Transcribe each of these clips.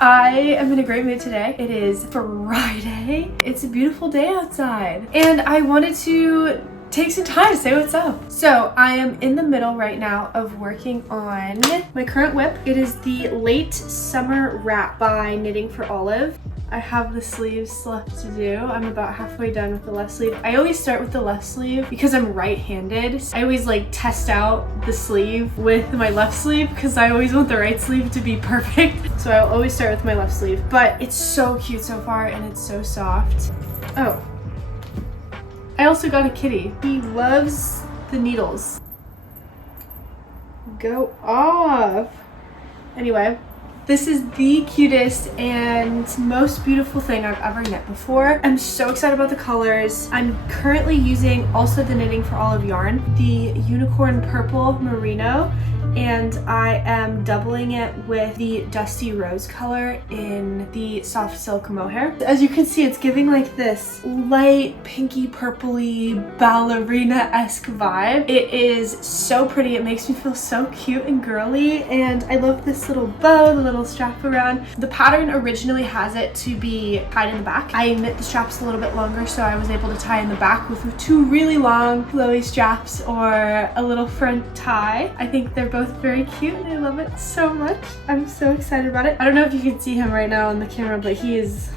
I am in a great mood today. It is Friday. It's a beautiful day outside. And I wanted to take some time to say what's up. So I am in the middle right now of working on my current whip. It is the Late Summer Wrap by Knitting for Olive. I have the sleeves left to do. I'm about halfway done with the left sleeve. I always start with the left sleeve because I'm right-handed. I always like test out the sleeve with my left sleeve because I always want the right sleeve to be perfect. So I'll always start with my left sleeve. But it's so cute so far and it's so soft. Oh, I also got a kitty. He loves the needles. Go off. Anyway. This is the cutest and most beautiful thing I've ever knit before. I'm so excited about the colors. I'm currently using also the Knitting for Olive yarn, the Unicorn Purple Merino, and I am doubling it with the Dusty Rose color in the Soft Silk Mohair. As you can see, it's giving like this light pinky purpley ballerina-esque vibe. It is so pretty. It makes me feel so cute and girly, and I love this little bow, the little strap around. The pattern originally has it to be tied in the back. I knit the straps a little bit longer, so I was able to tie in the back with two really long flowy straps or a little front tie. I think they're both very cute and I love it so much. I'm so excited about it. I don't know if you can see him right now on the camera, but he is,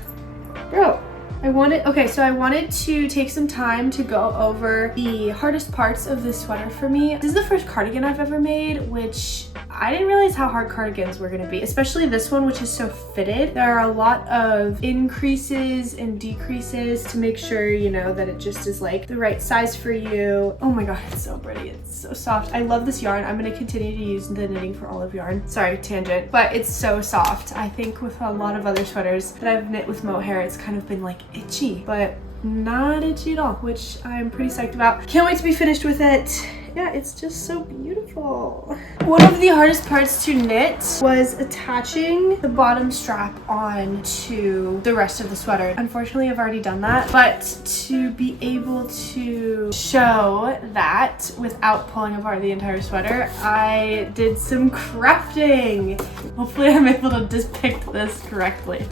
bro. I wanted to take some time to go over the hardest parts of this sweater for me. This is the first cardigan I've ever made, which I didn't realize how hard cardigans were gonna be, especially this one, which is so fitted. There are a lot of increases and decreases to make sure, you know, that it just is like the right size for you. Oh my God, it's so pretty. It's so soft. I love this yarn. I'm gonna continue to use the Knitting for Olive yarn. Sorry, tangent, but it's so soft. I think with a lot of other sweaters that I've knit with mohair, it's kind of been like itchy, but not itchy at all, which I'm pretty psyched about. Can't wait to be finished with it. Yeah, it's just so beautiful. One of the hardest parts to knit was attaching the bottom strap onto the rest of the sweater. Unfortunately, I've already done that, but to be able to show that without pulling apart the entire sweater, I did some crafting. Hopefully I'm able to depict this correctly,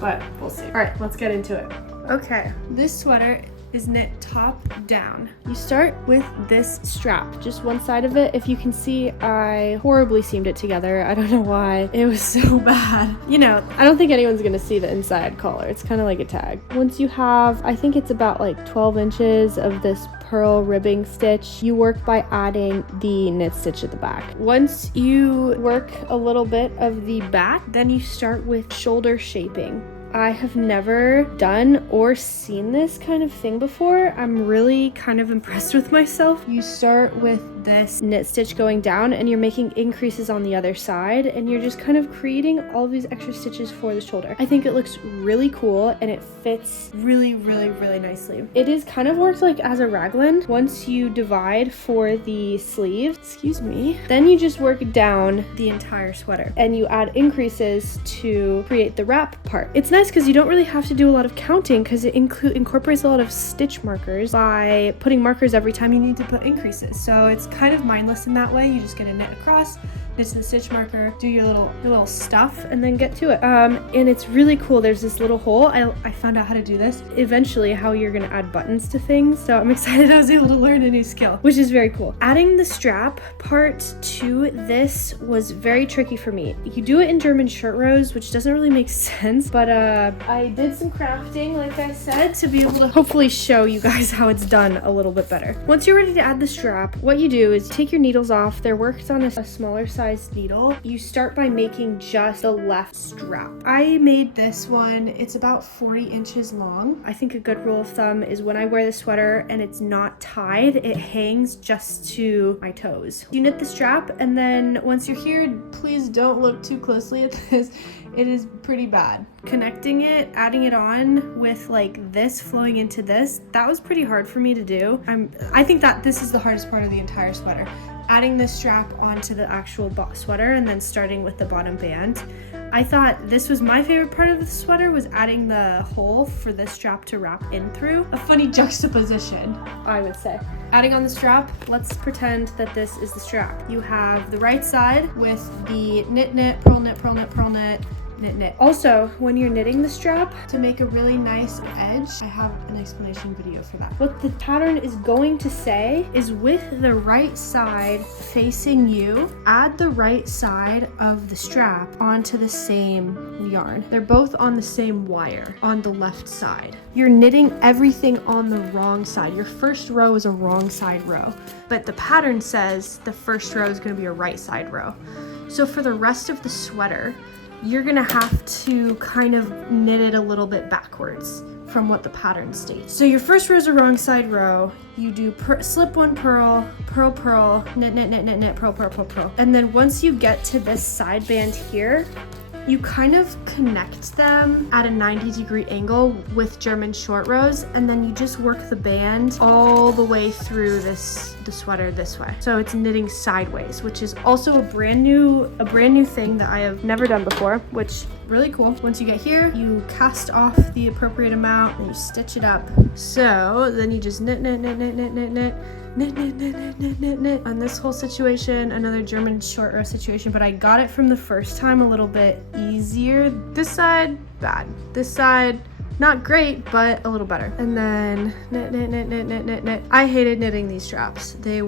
but we'll see. All right, let's get into it. Okay, this sweater is knit top down. You start with this strap, just one side of it. If you can see, I horribly seamed it together. I don't know why. It was so bad. You know, I don't think anyone's gonna see the inside collar. It's kind of like a tag. Once you have, I think it's about like 12 inches of this purl ribbing stitch, you work by adding the knit stitch at the back. Once you work a little bit of the back, then you start with shoulder shaping. I have never done or seen this kind of thing before. I'm really kind of impressed with myself. You start with this knit stitch going down and you're making increases on the other side and you're just kind of creating all of these extra stitches for the shoulder. I think it looks really cool and it fits really, really, really nicely. It is kind of worked like as a raglan. Once you divide for the sleeve, excuse me, then you just work down the entire sweater and you add increases to create the wrap part. It's nice because you don't really have to do a lot of counting because it incorporates a lot of stitch markers by putting markers every time you need to put increases. So it's kind of mindless in that way. You just get a knit across, knit to the stitch marker, do your little stuff, and then get to it. And it's really cool. There's this little hole. I found out how to do this. Eventually, how you're gonna add buttons to things. So I'm excited I was able to learn a new skill, which is very cool. Adding the strap part to this was very tricky for me. You do it in German shirt rows, which doesn't really make sense, but I did some crafting, like I said, to be able to hopefully show you guys how it's done a little bit better. Once you're ready to add the strap, what you do is take your needles off. They're worked on a smaller sized needle. You start by making just the left strap. I made this one. It's about 40 inches long. I think a good rule of thumb is when I wear the sweater and it's not tied, it hangs just to my toes. You knit the strap, and then once you're here, please don't look too closely at this. It is pretty bad. Connecting it, adding it on with like this flowing into this, that was pretty hard for me to do. I think that this is the hardest part of the entire sweater. Adding the strap onto the actual sweater and then starting with the bottom band. I thought this was my favorite part of the sweater, was adding the hole for the strap to wrap in through. A funny juxtaposition, I would say. Adding on the strap, let's pretend that this is the strap. You have the right side with the knit, knit, purl, knit, purl, knit, purl, knit, knit, knit. Also, when you're knitting the strap, to make a really nice edge, I have an explanation video for that. What the pattern is going to say is with the right side facing you, add the right side of the strap onto the same yarn. They're both on the same wire on the left side. You're knitting everything on the wrong side. Your first row is a wrong side row, but the pattern says the first row is going to be a right side row. So for the rest of the sweater, you're gonna have to kind of knit it a little bit backwards from what the pattern states. So your first row is a wrong side row. You do slip one purl, purl, purl, knit, knit, knit, knit, knit, purl, purl, purl, purl. And then once you get to this side band here, you kind of connect them at a 90-degree angle with German short rows, and then you just work the band all the way through the sweater this way. So it's knitting sideways, which is also a brand new thing that I have never done before, which really cool. Once you get here, you cast off the appropriate amount and you stitch it up. So then you just knit, knit, knit, knit, knit, knit, knit, knit, knit, knit, knit, knit, knit, knit. On this whole situation, another German short row situation, but I got it from the first time a little bit easier. This side, bad. This side, not great, but a little better. And then knit, knit, knit, knit, knit, knit, knit. I hated knitting these straps. They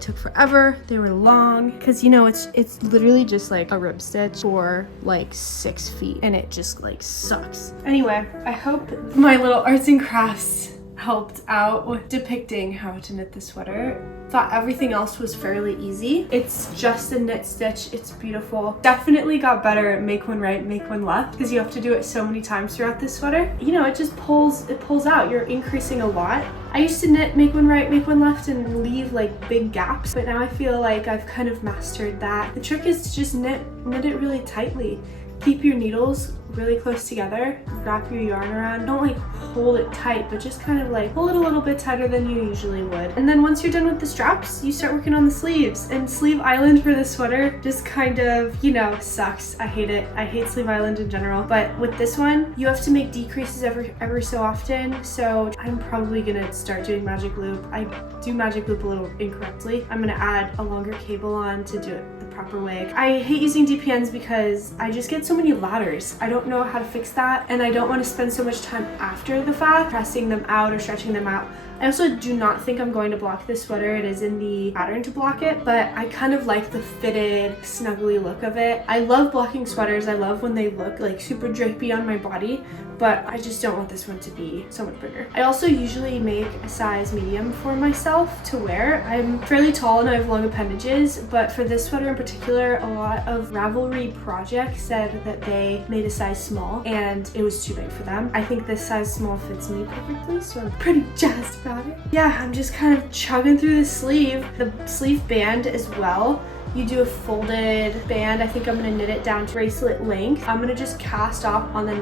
took forever. They were long, because you know, it's literally just like a rib stitch for like 6 feet, and it just like sucks. Anyway, I hope my little arts and crafts helped out with depicting how to knit the sweater. Thought everything else was fairly easy. It's just a knit stitch. It's beautiful. Definitely got better at make one right, make one left, because you have to do it so many times throughout this sweater. You know, it pulls out. You're increasing a lot. I used to knit make one right, make one left, and leave like big gaps, but now I feel like I've kind of mastered that. The trick is to just knit it really tightly. Keep your needles really close together, wrap your yarn around. Don't like hold it tight, but just kind of like pull it a little bit tighter than you usually would. And then once you're done with the straps, you start working on the sleeves. And sleeve island for this sweater just kind of, you know, sucks. I hate it. I hate sleeve island in general. But with this one, you have to make decreases every so often. So I'm probably gonna start doing magic loop. I do magic loop a little incorrectly. I'm gonna add a longer cable on to do it the proper way. I hate using DPNs because I just get so many ladders. I don't know how to fix that, and I don't want to spend so much time after the fact pressing them out or stretching them out. I also do not think I'm going to block this sweater. It is in the pattern to block it, but I kind of like the fitted, snuggly look of it. I love blocking sweaters. I love when they look like super drapey on my body, but I just don't want this one to be so much bigger. I also usually make a size medium for myself to wear. I'm fairly tall and I have long appendages, but for this sweater in particular, a lot of Ravelry projects said that they made a size small and it was too big for them. I think this size small fits me perfectly, so I'm pretty jazzed about it. Yeah, I'm just kind of chugging through the sleeve band as well. You do a folded band. I think I'm gonna knit it down to bracelet length. I'm gonna just cast off on the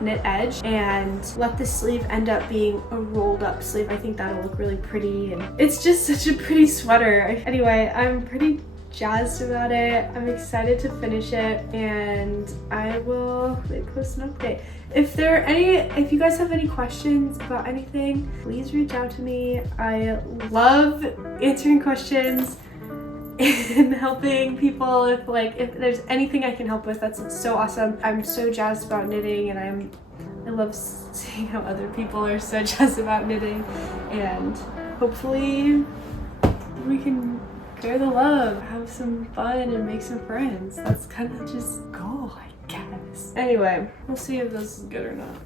knit edge and let the sleeve end up being a rolled up sleeve. I think that'll look really pretty, and it's just such a pretty sweater. Anyway, I'm pretty jazzed about it. I'm excited to finish it, and I will post an update. If you guys have any questions about anything, please reach out to me. I love answering questions and helping people. If there's anything I can help with, that's so awesome. I'm so jazzed about knitting, and I love seeing how other people are so jazzed about knitting, and hopefully we can share the love, have some fun, and make some friends. That's kind of just goal, I guess. Anyway, we'll see if this is good or not.